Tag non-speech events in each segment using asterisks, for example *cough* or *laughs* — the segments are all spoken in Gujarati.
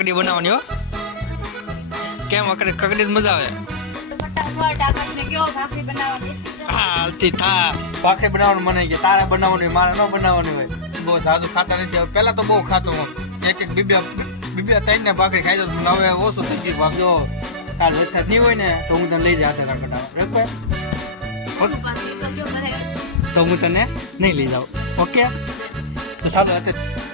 કકડી બનાવવાની હો. કેમ કકડી કકડી મજા આવે. હા થા. ભાખરી બનાવવાનું મને કે તારે બનાવવાની હોય મારે ન બનાવવાની હોય. બહુ સાદું ખાતા નથી. પહેલા તો બહુ ખાતો હું. એક એક બીબિયા બીબિયા ત્રણ ને ભાખરી ખાઈ દઉં હવે ઓછું થઈ ગયું ભાગજો કાલ વરસાદ નહીં હોય ને તો હું તને લઈ બરાબર? કોનું ભાખરી તો હું તને નહીં લઈ જાઉં. ઓકે? તો સારું અત્યારે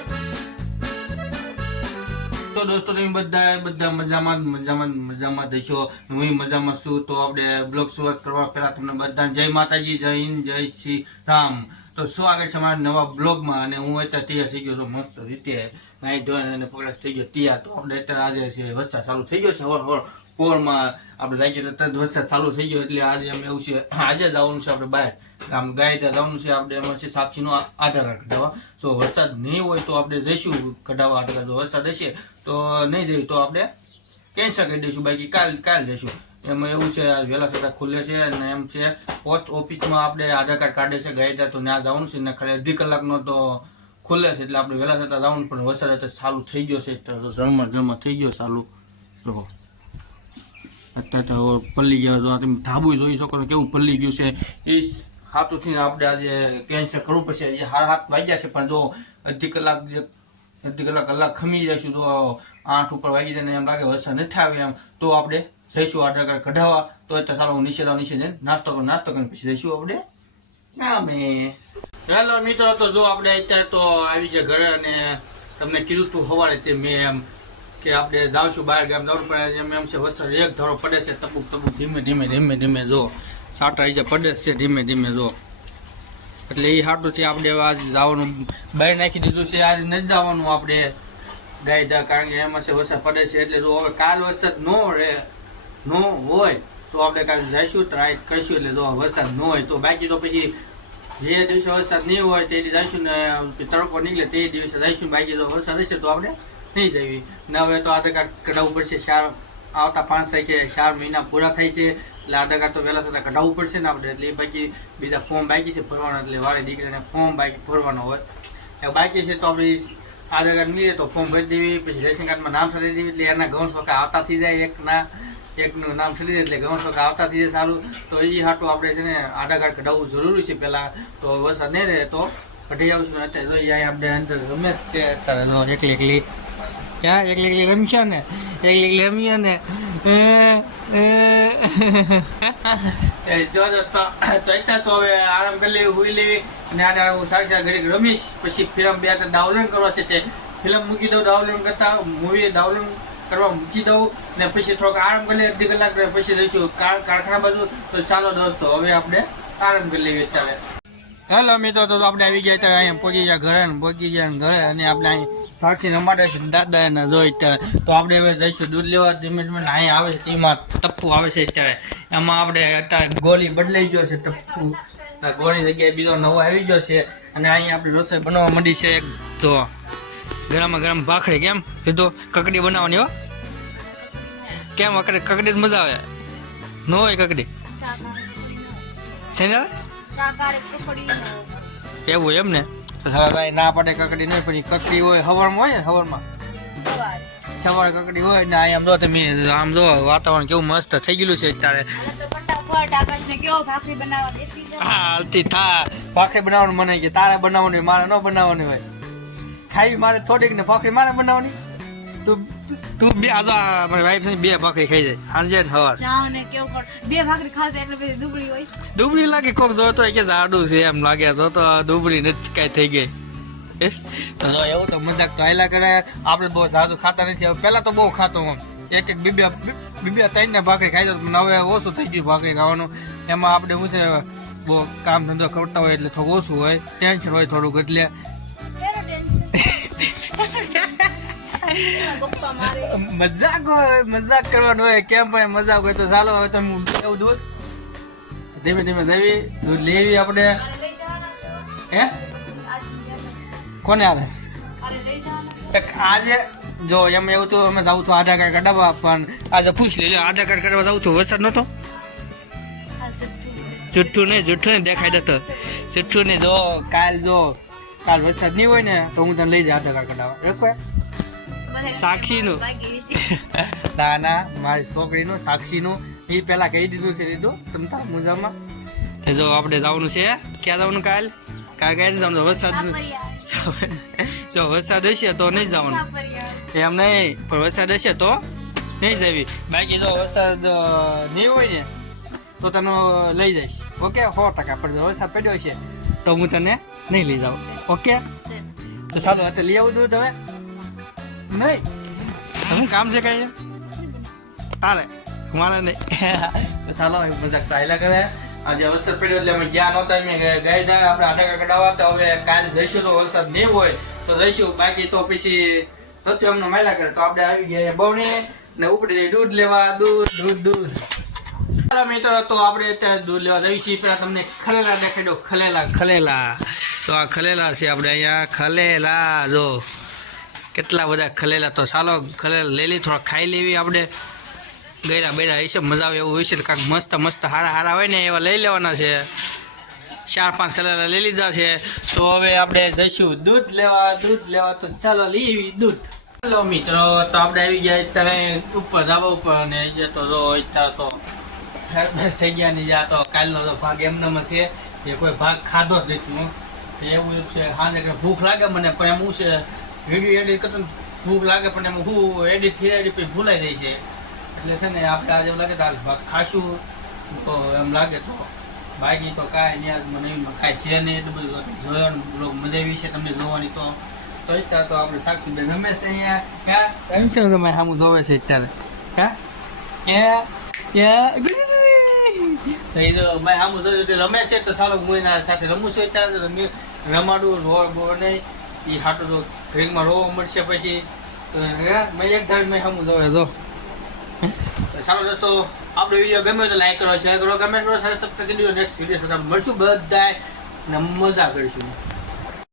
દોસ્તો, તમે બધા બધા મજામાં મજામાં મજામાં થશો હું મજામાં છું. તો આપણે બ્લોગ શરૂઆત કરવા પહેલા તમને બધાને જય માતાજી, જય હિન્દ, જય શ્રી રામ. તો સ્વાગત છે મારા નવા બ્લોગમાં? અને હું અત્યારે તૈયાર થઈ ગયો છું મસ્ત રીતે. નાઈ ધોઈને અને પગલા થઈ ગયો તૈયાર. તો આપણે અત્યારે આજે છે વસ્તા ચાલુ થઈ ગયો છે. સવાર હવાર પોરમાં આપણે લાગી ગયો તરત વરસાદ ચાલુ થઈ ગયો. એટલે આજે અમે એવું છે, આજે જવાનું છે આપણે બહાર. આમ ગાય જવાનું છે આપણે એમાં છે સાક્ષીનો આધાર કાર્ડ કઢાવવા જો વરસાદ નહીં હોય તો આપણે જઈશું કઢાવવા આધાર જો વરસાદ હશે તો નહીં જઈએ તો આપણે કેન્સલ કરી દઈશું, બાકી કાલ કાલ જઈશું. એમાં એવું છે વહેલા સદા ખુલે છે અને એમ છે, પોસ્ટ ઓફિસમાં આપણે આધાર કાર્ડ કાઢે છે, ગયા તો ત્યાં જવાનું છે ને ખાલી અઢી કલાકનો તો ખુલે છે, એટલે આપણે વહેલા થતા જવાનું, પણ વરસાદ અત્યારે ચાલુ થઈ ગયો છે જમવા ઝરમર થઈ ગયો ચાલુ. જો. અત્યારે તો પલ્લી ગયા, જો તમે ધાબુ જોઈ શકો કેવું પલ્લી ગયું છે. એ હાથોથી આપણે આજે કેન્સલ કરવું પડશે. જે હાર હાથ વાગ્યા છે, પણ જો અડધી કલાક જે, અડધી કલાક કલાક ખમી જઈશું, તો આઠ ઉપર વાગી જાય એમ લાગે વરસાદ નથી આવે એમ. તો આપણે જઈશું આધાર કાર્ડ કઢાવવા. તો અત્યારે સારો નીચે જાવ નીચે જઈને નાસ્તો કરું, નાસ્તો કરીને પછી જઈશું આપણે. ગામે. હેલો મિત્રો, તો જો આપણે અત્યારે તો આવી ગયા ઘરે અને તમને કીધું તું સવારે તે મેં એમ કે આપણે છું બહાર ગામ જવું પડે એમ એમ છે, વરસાદ એક ધારો પડે છે, તબુક તબુક ધીમે ધીમે ધીમે ધીમે જો સાટા જે પડે જ છે ધીમે ધીમે, જો. એટલે એ હાટુંથી આપણે આજ જવાનું, બહાર નાખી દીધું છે, આજે નથી જવાનું આપણે ગાયદા કારણ કે એમાં છે વરસાદ પડે છે, એટલે જો હવે કાલ વરસાદ ન રહે, ન હોય, તો આપણે કાલે જઈશું ટ્રાય કરીશું, એટલે જો વરસાદ ન હોય, તો બાકી તો પછી જે દિવસે વરસાદ નહીં હોય તે જઈશું ને તડકો નીકળે તે દિવસે જઈશું, બાકી જો વરસાદ હશે તો આપણે નહીં જવી ને હવે તો આધાર કાર્ડ કઢાવવું પડશે, ચાર આવતા પાંચ તારીખે ચાર મહિના પૂરા થાય છે એટલે આધાર કાર્ડ તો વહેલા થતાં કઢાવવું પડશે ને આપણે. એટલે એ બાકી બીજા ફોર્મ બાકી છે ભરવાના, એટલે વાળી દીકરીને ફોર્મ બાકી ભરવાનો હોય. એ બાકી છે તો આપણે આધાર કાર્ડ મળીએ તો ફોર્મ ભરી દેવી, પછી રેશન કાર્ડમાં નામ સરી દેવી, એટલે એના ગૌણ સોખા આવતા થઈ જાય એકના, એકનું નામ સરી દે, એટલે ગૌણ શોખ આવતા થઈ જાય સારું. તો એ હાટું આપણે છે ને આધાર કાર્ડ કઢાવવું જરૂરી છે પહેલાં તો વરસાદ નહીં રહે તો કઢી આવશું અત્યારે તો અહીંયા આપણે અંદર રમેશ છે. અત્યારે એકલી એકલી ક્યાં? એકલી એકલી રમશે ને? એકલી એકલી રમીએ ને? એ *laughs* જો દોસ્તો, તો અત્યારે તો હવે આરામ કરી લેવી, હોઈ લેવી, અને આડા હું સારી સારી ઘડીક રમીશ. પછી ફિલ્મ બે ડાઉનલોડ કરવા છે તે ફિલ્મ મૂકી દઉં ડાઉનલોડ કરતા મૂવી ડાઉનલોડ કરવા મૂકી દઉં, ને પછી થોડોક આરામ કરી લઈએ અડધી કલાક પછી જઈશું કારખાના બાજુ. તો ચાલો દોસ્તો, હવે આપણે આરામ કરી લઈએ અત્યારે. હેલો મિત્રો, તો આપણે આવી ગયા ત્યારે અહીંયા પહોંચી ગયા ઘરે પહોંચી ગયા ઘરે, અને આપણે અહીં સાક્ષી અમારે છે ને દાદા એને જોઈ અત્યારે. તો આપણે હવે જઈશું દૂધ લેવા. ધીમે અહીંયા આવે છે એમાં ટપ્પુ આવે છે અત્યારે. એમાં આપણે અત્યારે ગોળી બદલાઈ ગયો છે ટપ્પુ. ગોળી જગ્યાએ બીજો નવો આવી ગયો છે અને અહીંયા આપણે રસોઈ બનાવવા માંડી છે એક. તો ગરમા ગરમ ભાખરી કેમ? કીધું કકડી બનાવવાની હો. કેમ અકડે કકડી જ મજા આવે? ન હોય કકડી? છે એવું એમ ને? તો ના પડે કકડી નહીં પણ કકડી હોય હવરમાં હોય ને હવરમાં? સવાર. સવારે કકડી હોય ને આમ જો તમે આમ જો વાતાવરણ કેવું મસ્ત થઈ ગયેલું છે અત્યારે. હાલતી થા. ભાખરી બનાવવાનું મને કે તારે બનાવવાની હોય, મારે ન બનાવવાની હોય. ખાઈ મારે થોડીક ને ભાખરી મારે બનાવવાની? તું તું બે આ મારી વાઈફ બે ભાખરી ખાઈ જાય. સાંજે ને હવાર ને કેવું બે ભાખરી ખાતે એટલે બધી દુબળી હોય. ડુબળી લાગે કોક જોતો હોય કે જાડું છે એમ લાગે. જો તો ડુબળી નથી કાંઈ થઈ ગઈ? તો એવું તો મજાક તો હાલ્યા કરે. આપણે બહુ સાદું ખાતા નથી. હવે પહેલા તો બહુ ખાતો હું. એક એક બીબે બીબે ત્રણ ને ભાખરી ખાઈ જતો હવે ઓછું થઈ ગયું ભાખરી ખાવાનું. એમાં આપણે શું છે બહુ કામ ધંધો કરતા હોય એટલે થોડું ઓછું હોય. ટેન્શન હોય થોડુંક એટલે. *laughs* મજાક હોય, મજાક કરવાનો હોય, કેમ પણ મજાક હોય તો ચાલો, હવે તમે એવું દૂધ? ધીમે ધીમે જવી દૂધ લેવી આપણે? હે? કોને આલે આજે, જો એમ એવું તો અમે જાઉં તો આધાર કાર્ડ કઢાવવા, પણ આજે પૂછ લેજો આધાર કાર્ડ કઢાવવા જાઉં તો વરસાદ નતો જુઠ્ઠું નહીં જુઠ્ઠું નહીં દેખાય દેતો જુઠ્ઠું નહીં, જો કાલ જો કાલ વરસાદ નહીં હોય ને, તો હું તને લઈ જાય આધાર કાર્ડ કઢાવવા. સાક્ષીનું. *laughs* ના ના મારી છોકરીનું સાક્ષીનું એ પેલા કહી દીધું છે દીધું તમ તાર મુજામાં? એ જો આપણે જવાનું છે. ક્યાં જવાનું કાલ? કાલ ક્યાં જવાનું? વરસાદ. જો વરસાદ હશે તો નહીં જવાનું. એમ નહીં પણ વરસાદ હશે તો નહીં જવી. બાકી જો વરસાદ નહીં હોય ને તો તને લઈ જઈશ. ઓકે? સો ટકા. પણ જો વરસાદ પડ્યો છે તો હું તને નહીં લઈ જાઉં. ઓકે? તો સારું અત્યારે લઈ આવું છું હવે નહીં. શું કામ છે કઈ? તારે મારે નહીં. *laughs* ચાલો મજાક તો હાલ્યા કરે. આજે વરસાદ પડ્યો એટલે અમે ગયા નહોતા અમે ગયા જાય આપણે આધાર કાર્ડ તો હવે કાલે જઈશું તો વરસાદ નહીં હોય તો જઈશું. બાકી તો પછી સચ્ચો અમને માયલા કરે. તો આપણે આવી ગયા બવણી ને ઉપડી જઈ દૂધ લેવા દૂધ દૂધ દૂધ. ચાલો મિત્રો તો આપણે અત્યારે દૂધ લેવા જઈએ છીએ પેલા તમને ખલેલા દેખાડો ખલેલા ખલેલા. તો આ ખલેલા છે આપણે અહીંયા. ખલેલા જો. કેટલા બધા ખલેલા તો ચાલો ખલેલા લઈ લઈ થોડા ખાઈ લેવી આપણે. ગયડા બેડા હશે, મજા આવે એવું હશે તો કાંઈક મસ્ત મસ્ત હારા હારા હોય ને એવા લઈ લેવાના છે. ચાર પાંચ ખલેલા લઈ લીધા છે. તો હવે આપણે જઈશું દૂધ લેવા દૂધ લેવા તો ચાલો લઈ દૂધ. ચાલો મિત્રો, તો આપણે આવી ગયા અત્યારે ઉપર, ધાબા ઉપર અને અહીંયા તો જો અત્યારે તો થઈ ગયા ને તો કાલનો તો ભાગ એમનામાં છે. એ કોઈ ભાગ ખાધો જ નથી હું. એવું છે કે ભૂખ લાગે મને, પણ એમ શું છે વીડિયો એડિટ કરતો ભૂખ લાગે પણ એમાં હું એડિટ થઈ જાય પછી ભૂલાઈ જાય છે. એટલે છે ને આપણે આજે લાગે તો ભાગ ખાશું. એમ લાગે તો બાકી તો કાંઈ નહીં, આજ મને કાંઈ છે નહીં, એટલું બધું જોવાનું મજા આવી છે તમને જોવાની તો. તો અત્યારે તો આપણે સાક્ષીબેન રમેશ અહીંયા. ક્યાં? એમ છે તમે સામું જોવે છે અત્યારે. હા ક્યાં? ક્યાં? રમેશ છે, તો સારું હું એના સાથે રમું છું અત્યારે. તો રમી રમાડું રોડ બોડ નહીં. એ હાટું તો ઘડીકમાં રોવા મળશે પછી. મેં એક ધાડ મેં સામું જોવે જો. ચાલો દોસ્તો, આપણો વીડિયો ગમ્યો તો લાઈક કરો શેર કરો કમેન્ટ કરો, સાથે સબસ્ક્રાઈબ કરી દો નેક્સ્ટ વીડિયો સાથે મળશું બધાય ને મજા કરીશું.